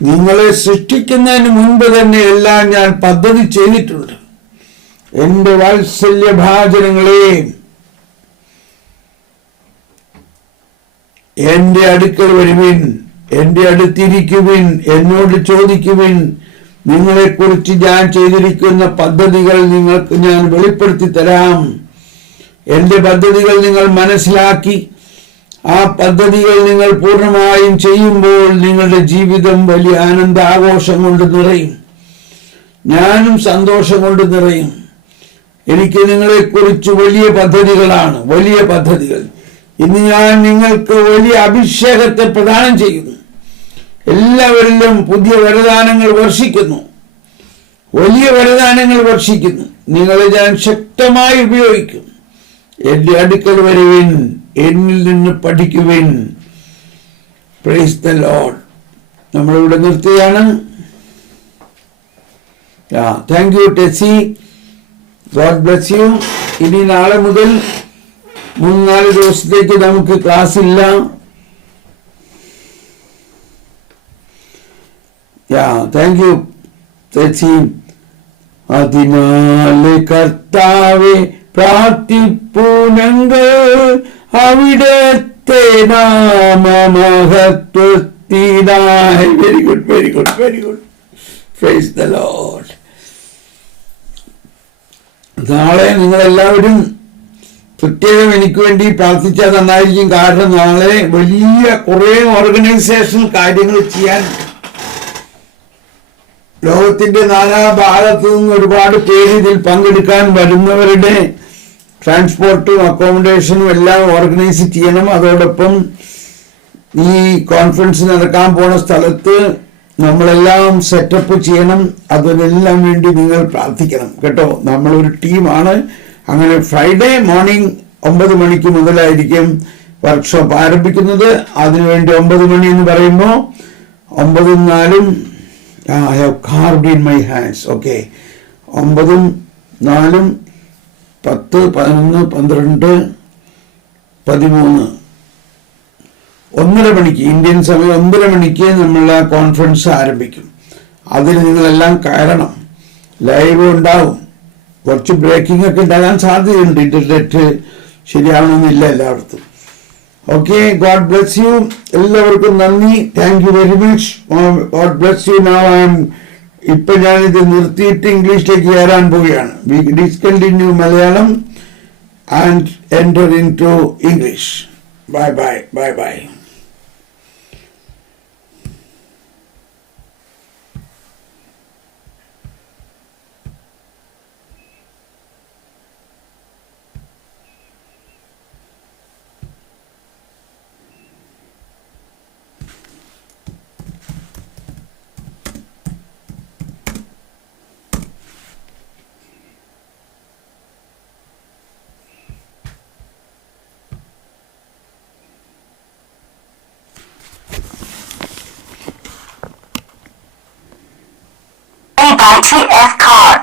നിങ്ങളെ സൃഷ്ടിക്കുന്നതിന് മുൻപ് തന്നെ എല്ലാം ഞാൻ പദ്ധതി ചെയ്തിട്ടുണ്ട്. എന്റെ വാത്സല്യഭാചനങ്ങളെ, എന്റെ അടുക്കൽ വരുവിൻ, എന്റെ അടുത്തിരിക്കുവിൻ, എന്നോട് ചോദിക്കുവിൻ. നിങ്ങളെക്കുറിച്ച് ഞാൻ ചെയ്തിരിക്കുന്ന പദ്ധതികൾ നിങ്ങൾക്ക് ഞാൻ വെളിപ്പെടുത്തി തരാം. എന്റെ പദ്ധതികൾ നിങ്ങൾ മനസ്സിലാക്കി ആ പദ്ധതികൾ നിങ്ങൾ പൂർണ്ണമായും ചെയ്യുമ്പോൾ നിങ്ങളുടെ ജീവിതം വലിയ ആനന്ദാഘോഷം കൊണ്ട് നിറയും. ഞാനും സന്തോഷം കൊണ്ട് നിറയും. എനിക്ക് നിങ്ങളെക്കുറിച്ച് വലിയ പദ്ധതികളാണ്, വലിയ പദ്ധതികൾ. ഇന്ന് ഞാൻ നിങ്ങൾക്ക് വലിയ അഭിഷേകത്തെ പ്രദാനം ചെയ്യുന്നു. എല്ലാവരിലും പുതിയ വരദാനങ്ങൾ വർഷിക്കുന്നു, വലിയ വരദാനങ്ങൾ വർഷിക്കുന്നു. നിങ്ങളെ ഞാൻ ശക്തമായി ഉപയോഗിക്കും. എന്റെ അടുക്കൽ വരുവിൻ, എന്നിൽ നിന്ന് പഠിക്കുവിൻ. Price the lord. നമ്മളിവിടെ നിർത്തുകയാണ്. Thank you Tessy. God bless you. ഇനി നാളെ മുതൽ 3-4 ദിവസത്തേക്ക് നമുക്ക് ക്ലാസ് ഇല്ല. Thank you Tessy. അതിനാല് കർത്താവെ പ്രാർത്ഥിപ്പൂനങ്ങൾ അവിടത്തെ നാമമഹത്വത്തിനായി. Very good, very good, very good. Praise the lord. നാളെ നിങ്ങളെല്ലാവരും പ്രത്യേകം എനിക്ക് വേണ്ടി പ്രാർത്ഥിച്ചാൽ നന്നായിരിക്കും. കാരണം നാളെ വലിയ കുറേ ഓർഗനൈസേഷൻ കാര്യങ്ങൾ ചെയ്യാനുണ്ട്. ലോകത്തിന്റെ നാനാഭാഗത്തു നിന്ന് ഒരുപാട് പേര് ഇതിൽ പങ്കെടുക്കാൻ വരുന്നവരുടെ ട്രാൻസ്പോർട്ടും അക്കോമഡേഷനും എല്ലാം ഓർഗനൈസ് ചെയ്യണം. അതോടൊപ്പം ഈ കോൺഫറൻസ് നടക്കാൻ പോണ സ്ഥലത്ത് നമ്മളെല്ലാം സെറ്റപ്പ് ചെയ്യണം. അതിനെല്ലാം വേണ്ടി നിങ്ങൾ പ്രാർത്ഥിക്കണം കേട്ടോ. നമ്മളൊരു ടീമാണ്. അങ്ങനെ ഫ്രൈഡേ മോർണിംഗ് 9 മണിക്ക് മുതലായിരിക്കും വർക്ക്ഷോപ്പ് ആരംഭിക്കുന്നത്. അതിനുവേണ്ടി 9 മണി എന്ന് പറയുമ്പോൾ 9-ഉം 4-ഉം I have carved in my hands. Okay. 9-ഉം 4-ഉം 10, 11, 12, 13, 1:30 മണിക്ക് ഇന്ത്യൻ സമയം 1:30 മണിക്ക് നമ്മൾ ആ കോൺഫറൻസ് ആരംഭിക്കും. അതിൽ നിങ്ങളെല്ലാം കയറണം. ലൈവ് ഉണ്ടാവും. കുറച്ച് ബ്രേക്കിംഗ് ഒക്കെ ഉണ്ടാകാൻ സാധ്യതയുണ്ട്. ഇന്റർനെറ്റ് ശരിയാവണമെന്നില്ല എല്ലായിടത്തും. ഓക്കെ. God bless you. എല്ലാവർക്കും നന്ദി. Thank you very much. God bless you. ഇപ്പൊ ഞാനിത് നിർത്തിയിട്ട് ഇംഗ്ലീഷിലേക്ക് കയറാൻ പോവുകയാണ്. We discontinue Malayalam and enter into English. Bye bye, bye bye. Galaxy F card.